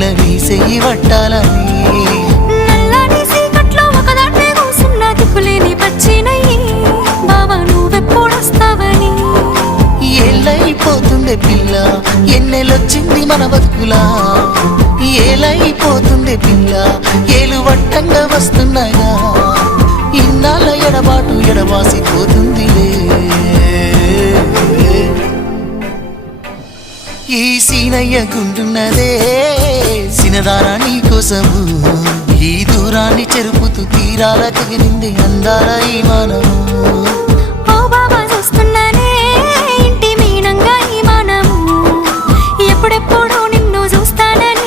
పిల్ల నీ చెయ్యి పట్టాలని నల్లని సీకట్లో ఒకదాన్నే కూసున్న దిక్కులేని పచ్చినయ్యి బావా నువ్వెప్పుడొస్తావని ఏళ్ళైపోతుండే పిల్ల ఎన్నెలొచ్చింది మన బతుకులా ఏలైపోతుండే పిల్ల ఏలు వట్టంగా వస్తున్నాయా ఇన్నాళ్ళ ఎడబాటు ఎడవాసిపోతుందిలే ఈ సీనయ్య గుంటున్నదే సినదారా నీ కోసము ఈ దూరాన్ని చెరుపుతూ తీరాల కగిలింది అందాల ఈ మానము ఓ బాబా చూస్తున్నానే ఇంటి మీనంగా ఈ మనము ఎప్పుడెప్పుడు